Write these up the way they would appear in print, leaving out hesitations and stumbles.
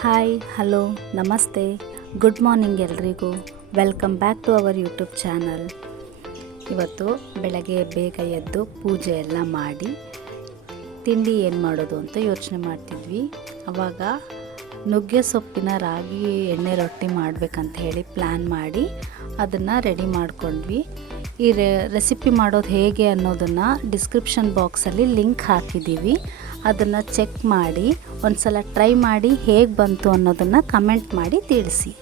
Hi hello ನಮಸ್ತೆ good morning ಎಲ್ರಿಗೂ. Welcome back to our YouTube channel. ಇವತ್ತು ಬೆಳಗ್ಗೆ ಬೇಗ ಎದ್ದು ಪೂಜೆ ಎಲ್ಲ ಮಾಡಿ ತಿಂಡಿ ಏನು ಮಾಡೋದು ಅಂತ ಯೋಚನೆ ಮಾಡ್ತಿದ್ವಿ. ಆವಾಗ ನುಗ್ಗೆ ಸೊಪ್ಪಿನ ರಾಗಿ ಎಣ್ಣೆ ರೊಟ್ಟಿ ಮಾಡಬೇಕಂತ ಹೇಳಿ ಪ್ಲ್ಯಾನ್ ಮಾಡಿ ಅದನ್ನು ರೆಡಿ ಮಾಡ್ಕೊಂಡ್ವಿ. ಈ ರೆಸಿಪಿ ಮಾಡೋದು ಹೇಗೆ ಅನ್ನೋದನ್ನು ಡಿಸ್ಕ್ರಿಪ್ಷನ್ ಬಾಕ್ಸಲ್ಲಿ ಲಿಂಕ್ ಹಾಕಿದ್ದೀವಿ. ಅದನ್ನು ಚೆಕ್ ಮಾಡಿ ಒಂದು ಸಲ ಟ್ರೈ ಮಾಡಿ ಹೇಗೆ ಬಂತು ಅನ್ನೋದನ್ನು ಕಮೆಂಟ್ ಮಾಡಿ ತಿಳಿಸಿ.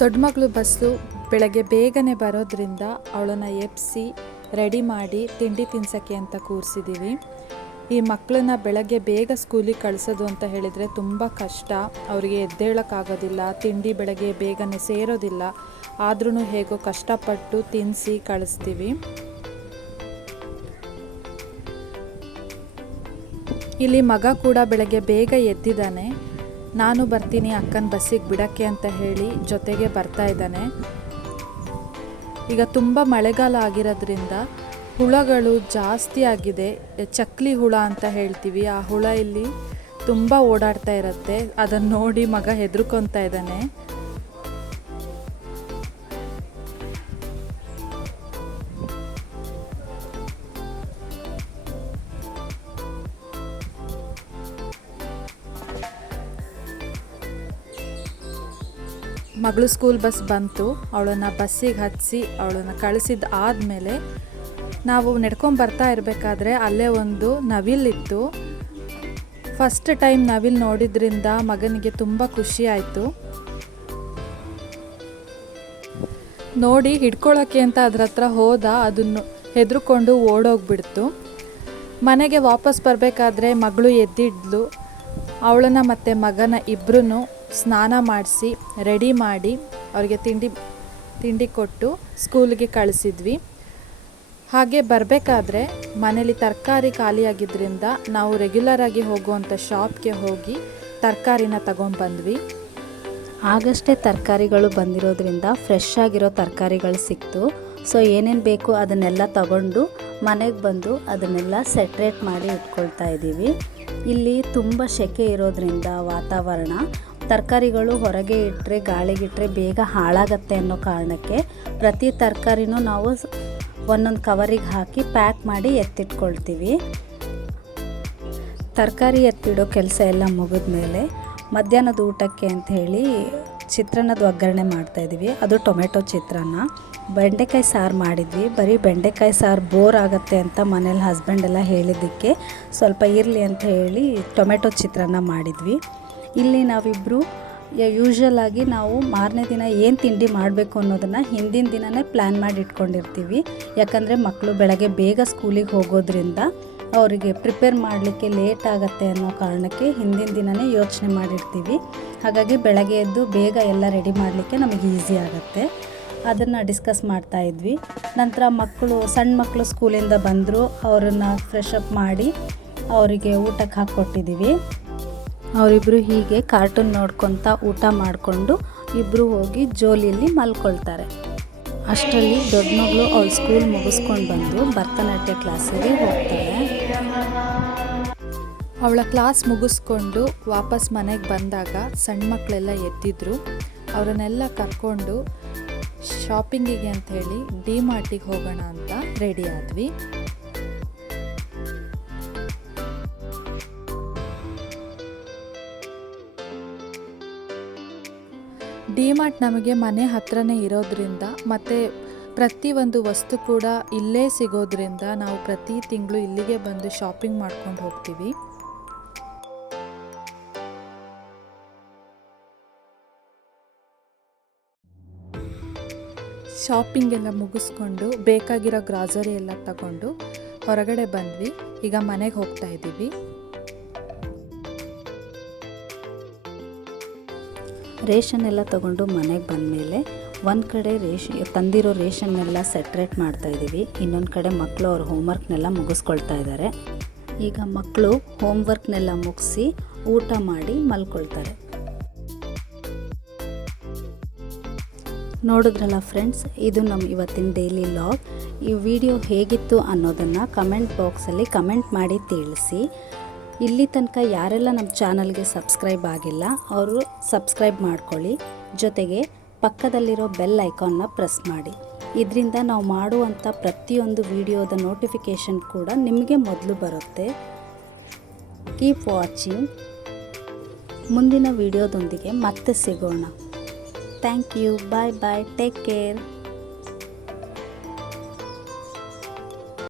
ದೊಡ್ಡ ಮಗಳು ಬಸ್ಸು ಬೆಳಗ್ಗೆ ಬೇಗನೆ ಬರೋದ್ರಿಂದ ಅವಳನ್ನು ಎಬ್ಬಿಸಿ ರೆಡಿ ಮಾಡಿ ತಿಂಡಿ ತಿನ್ಸೋಕ್ಕೆ ಅಂತ ಕೂರಿಸಿದ್ದೀವಿ. ಈ ಮಕ್ಕಳನ್ನ ಬೆಳಗ್ಗೆ ಬೇಗ ಸ್ಕೂಲಿಗೆ ಕಳಿಸೋದು ಅಂತ ಹೇಳಿದರೆ ತುಂಬ ಕಷ್ಟ. ಅವರಿಗೆ ಎದ್ದೇಳೋಕ್ಕಾಗೋದಿಲ್ಲ, ತಿಂಡಿ ಬೆಳಗ್ಗೆ ಬೇಗನೆ ಸೇರೋದಿಲ್ಲ. ಆದ್ರೂ ಹೇಗೋ ಕಷ್ಟಪಟ್ಟು ತಿನ್ನಿಸಿ ಕಳಿಸ್ತೀವಿ. ಇಲ್ಲಿ ಮಗ ಕೂಡ ಬೆಳಗ್ಗೆ ಬೇಗ ಎದ್ದಿದ್ದಾನೆ. ನಾನು ಬರ್ತೀನಿ ಅಕ್ಕನ ಬಸ್ಸಿಗೆ ಬಿಡೋಕ್ಕೆ ಅಂತ ಹೇಳಿ ಜೊತೆಗೆ ಬರ್ತಾ ಇದ್ದಾನೆ. ಈಗ ತುಂಬ ಮಳೆಗಾಲ ಆಗಿರೋದ್ರಿಂದ ಹುಳಗಳು ಜಾಸ್ತಿ ಆಗಿದೆ. ಚಕ್ಲಿ ಹುಳ ಅಂತ ಹೇಳ್ತೀವಿ. ಆ ಹುಳ ಇಲ್ಲಿ ತುಂಬ ಓಡಾಡ್ತಾ ಇರುತ್ತೆ. ಅದನ್ನು ನೋಡಿ ಮಗ ಹೆದರ್ಕೊತಾ ಇದ್ದಾನೆ. ಮಗಳು ಸ್ಕೂಲ್ ಬಸ್ ಬಂತು. ಅವಳನ್ನು ಬಸ್ಸಿಗೆ ಹತ್ತಿಸಿ ಅವಳನ್ನು ಕಳಿಸಿದ ಆದಮೇಲೆ ನಾವು ನಡ್ಕೊಂಡು ಬರ್ತಾ ಇರಬೇಕಾದ್ರೆ ಅಲ್ಲೇ ಒಂದು ನವಿಲಿತ್ತು. ಫಸ್ಟ್ ಟೈಮ್ ನವಿಲು ನೋಡಿದ್ರಿಂದ ಮಗನಿಗೆ ತುಂಬ ಖುಷಿ ಆಯಿತು. ನೋಡಿ ಹಿಡ್ಕೊಳ್ಳೋಕ್ಕೆ ಅಂತ ಅದ್ರ ಹತ್ರ ಹೋದ. ಅದನ್ನು ಹೆದರ್ಕೊಂಡು ಓಡೋಗ್ಬಿಡ್ತು. ಮನೆಗೆ ವಾಪಸ್ ಬರಬೇಕಾದ್ರೆ ಮಗಳು ಎದ್ದಿದ್ಲು. ಅವಳನ್ನು ಮತ್ತು ಮಗನ ಇಬ್ಬರೂ ಸ್ನಾನ ಮಾಡಿಸಿ ರೆಡಿ ಮಾಡಿ ಅವ್ರಿಗೆ ತಿಂಡಿ ಕೊಟ್ಟು ಸ್ಕೂಲಿಗೆ ಕಳಿಸಿದ್ವಿ. ಹಾಗೆ ಬರಬೇಕಾದ್ರೆ ಮನೇಲಿ ತರಕಾರಿ ಖಾಲಿಯಾಗಿದ್ದರಿಂದ ನಾವು ರೆಗ್ಯುಲರಾಗಿ ಹೋಗುವಂಥ ಶಾಪ್ಗೆ ಹೋಗಿ ತರಕಾರಿನ ತಗೊಂಡ್ಬಂದ್ವಿ. ಆಗಷ್ಟೇ ತರಕಾರಿಗಳು ಬಂದಿರೋದ್ರಿಂದ ಫ್ರೆಶ್ ಆಗಿರೋ ತರಕಾರಿಗಳು ಸಿಕ್ತು. ಸೊ ಏನೇನು ಬೇಕು ಅದನ್ನೆಲ್ಲ ತಗೊಂಡು ಮನೆಗೆ ಬಂದು ಅದನ್ನೆಲ್ಲ ಸೆಟ್ರೇಟ್ ಮಾಡಿ ಇಟ್ಕೊಳ್ತಾ ಇದ್ದೀವಿ. ಇಲ್ಲಿ ತುಂಬ ಸೆಕೆ ಇರೋದ್ರಿಂದ ವಾತಾವರಣ ತರಕಾರಿಗಳು ಹೊರಗೆ ಇಟ್ಟರೆ ಗಾಳಿಗಿಟ್ಟರೆ ಬೇಗ ಹಾಳಾಗತ್ತೆ ಅನ್ನೋ ಕಾರಣಕ್ಕೆ ಪ್ರತಿ ತರಕಾರಿನೂ ನಾವು ಒಂದೊಂದು ಕವರಿಗೆ ಹಾಕಿ ಪ್ಯಾಕ್ ಮಾಡಿ ಎತ್ತಿಟ್ಕೊಳ್ತೀವಿ. ತರಕಾರಿ ಎತ್ತಿಡೋ ಕೆಲಸ ಎಲ್ಲ ಮುಗಿದ ಮೇಲೆ ಮಧ್ಯಾಹ್ನದ ಊಟಕ್ಕೆ ಅಂತ ಹೇಳಿ ಚಿತ್ರಾನ್ನದ ಒಗ್ಗರಣೆ ಮಾಡ್ತಾಯಿದ್ವಿ. ಅದು ಟೊಮೆಟೊ ಚಿತ್ರಾನ್ನ. ಬೆಂಡೆಕಾಯಿ ಸಾರು ಮಾಡಿದ್ವಿ. ಬರೀ ಬೆಂಡೆಕಾಯಿ ಸಾರು ಬೋರ್ ಆಗುತ್ತೆ ಅಂತ ಮನೇಲಿ ಹಸ್ಬೆಂಡೆಲ್ಲ ಹೇಳಿದ್ದಕ್ಕೆ ಸ್ವಲ್ಪ ಇರಲಿ ಅಂತ ಹೇಳಿ ಟೊಮೆಟೊ ಚಿತ್ರಾನ್ನ ಮಾಡಿದ್ವಿ. ಇಲ್ಲಿ ನಾವಿಬ್ಬರು ಯೂಶ್ವಲ್ ಆಗಿ ನಾವು ಮಾರನೇ ದಿನ ಏನು ತಿಂಡಿ ಮಾಡಬೇಕು ಅನ್ನೋದನ್ನು ಹಿಂದಿನ ದಿನವೇ ಪ್ಲ್ಯಾನ್ ಮಾಡಿ ಇಟ್ಕೊಂಡಿರ್ತೀವಿ. ಯಾಕಂದರೆ ಮಕ್ಕಳು ಬೆಳಗ್ಗೆ ಬೇಗ ಸ್ಕೂಲಿಗೆ ಹೋಗೋದ್ರಿಂದ ಅವರಿಗೆ ಪ್ರಿಪೇರ್ ಮಾಡಲಿಕ್ಕೆ ಲೇಟ್ ಆಗುತ್ತೆ ಅನ್ನೋ ಕಾರಣಕ್ಕೆ ಹಿಂದಿನ ದಿನವೇ ಯೋಚನೆ ಮಾಡಿರ್ತೀವಿ. ಹಾಗಾಗಿ ಬೆಳಗ್ಗೆ ಎದ್ದು ಬೇಗ ಎಲ್ಲ ರೆಡಿ ಮಾಡಲಿಕ್ಕೆ ನಮಗೆ ಈಸಿ ಆಗುತ್ತೆ. ಅದನ್ನು ಡಿಸ್ಕಸ್ ಮಾಡ್ತಾಯಿದ್ವಿ. ನಂತರ ಸಣ್ಣ ಮಕ್ಕಳು ಸ್ಕೂಲಿಂದ ಬಂದರು. ಅವರನ್ನು ಫ್ರೆಶ್ ಅಪ್ ಮಾಡಿ ಅವರಿಗೆ ಊಟಕ್ಕೆ ಹಾಕ್ಕೊಟ್ಟಿದ್ದೀವಿ. ಅವರಿಬ್ಬರು ಹೀಗೆ ಕಾರ್ಟೂನ್ ನೋಡ್ಕೊತ ಊಟ ಮಾಡಿಕೊಂಡು ಇಬ್ಬರು ಹೋಗಿ ಜೋಲಿಯಲ್ಲಿ ಮಲ್ಕೊಳ್ತಾರೆ. ಅಷ್ಟರಲ್ಲಿ ದೊಡ್ಡ ಮಗಳು ಅವಳು ಸ್ಕೂಲ್ ಮುಗಿಸ್ಕೊಂಡು ಬಂದು ಭರತನಾಟ್ಯ ಕ್ಲಾಸಿಗೆ ಹೋಗ್ತಾಳೆ. ಅವಳ ಕ್ಲಾಸ್ ಮುಗಿಸ್ಕೊಂಡು ವಾಪಸ್ ಮನೆಗೆ ಬಂದಾಗ ಸಣ್ಣ ಮಕ್ಕಳೆಲ್ಲ ಎದ್ದಿದ್ರು. ಅವರನ್ನೆಲ್ಲ ಕರ್ಕೊಂಡು ಶಾಪಿಂಗಿಗೆ ಅಂಥೇಳಿ ಡಿ-ಮಾರ್ಟಿಗೆ ಹೋಗೋಣ ಅಂತ ರೆಡಿ ಆದ್ವಿ. ಡಿ-ಮಾರ್ಟ್ ನಮಗೆ ಮನೆ ಹತ್ರನೇ ಇರೋದ್ರಿಂದ ಮತ್ತು ಪ್ರತಿಯೊಂದು ವಸ್ತು ಕೂಡ ಇಲ್ಲೇ ಸಿಗೋದ್ರಿಂದ ನಾವು ಪ್ರತಿ ತಿಂಗಳು ಇಲ್ಲಿಗೆ ಬಂದು ಶಾಪಿಂಗ್ ಮಾಡ್ಕೊಂಡು ಹೋಗ್ತೀವಿ. ಶಾಪಿಂಗ್ ಎಲ್ಲ ಮುಗಿಸ್ಕೊಂಡು ಬೇಕಾಗಿರೋ ಗ್ರಾಸರಿ ಎಲ್ಲ ತಗೊಂಡು ಹೊರಗಡೆ ಬಂದ್ವಿ. ಈಗ ಮನೆಗೆ ಹೋಗ್ತಾ ಇದ್ದೀವಿ. ರೇಷನ್ ಎಲ್ಲ ತೊಗೊಂಡು ಮನೆಗೆ ಬಂದಮೇಲೆ ಒಂದು ಕಡೆ ತಂದಿರೋ ರೇಷನ್ನೆಲ್ಲ ಸೆಟ್ರೇಟ್ ಮಾಡ್ತಾಯಿದ್ದೀವಿ. ಇನ್ನೊಂದು ಕಡೆ ಮಕ್ಕಳು ಅವ್ರ ಹೋಮ್ವರ್ಕ್ನೆಲ್ಲ ಮುಗಿಸ್ಕೊಳ್ತಾ ಇದ್ದಾರೆ. ಈಗ ಮಕ್ಕಳು ಹೋಮ್ವರ್ಕ್ನೆಲ್ಲ ಮುಗಿಸಿ ಊಟ ಮಾಡಿ ಮಲ್ಕೊಳ್ತಾರೆ. ನೋಡಿದ್ರಲ್ಲ ಫ್ರೆಂಡ್ಸ್, ಇದು ನಮ್ಮ ಇವತ್ತಿನ ಡೈಲಿ ಲಾಗ್. ಈ ವಿಡಿಯೋ ಹೇಗಿತ್ತು ಅನ್ನೋದನ್ನು ಕಮೆಂಟ್ ಬಾಕ್ಸಲ್ಲಿ ಕಮೆಂಟ್ ಮಾಡಿ ತಿಳಿಸಿ. ಇಲ್ಲಿ ತನಕ ಯಾರೆಲ್ಲ ನಮ್ಮ ಚಾನಲ್ಗೆ ಸಬ್ಸ್ಕ್ರೈಬ್ ಆಗಿಲ್ಲ ಅವರು ಸಬ್ಸ್ಕ್ರೈಬ್ ಮಾಡ್ಕೊಳ್ಳಿ, ಜೊತೆಗೆ ಪಕ್ಕದಲ್ಲಿರೋ ಬೆಲ್ ಐಕಾನ್ನ ಪ್ರೆಸ್ ಮಾಡಿ. ಇದರಿಂದ ನಾವು ಮಾಡುವಂಥ ಪ್ರತಿಯೊಂದು ವಿಡಿಯೋದ ನೋಟಿಫಿಕೇಷನ್ ಕೂಡ ನಿಮಗೆ ಮೊದಲು ಬರುತ್ತೆ. Keep watching. ಮುಂದಿನ ವಿಡಿಯೋದೊಂದಿಗೆ ಮತ್ತೆ ಸಿಗೋಣ. Thank you. Bye bye. Take care.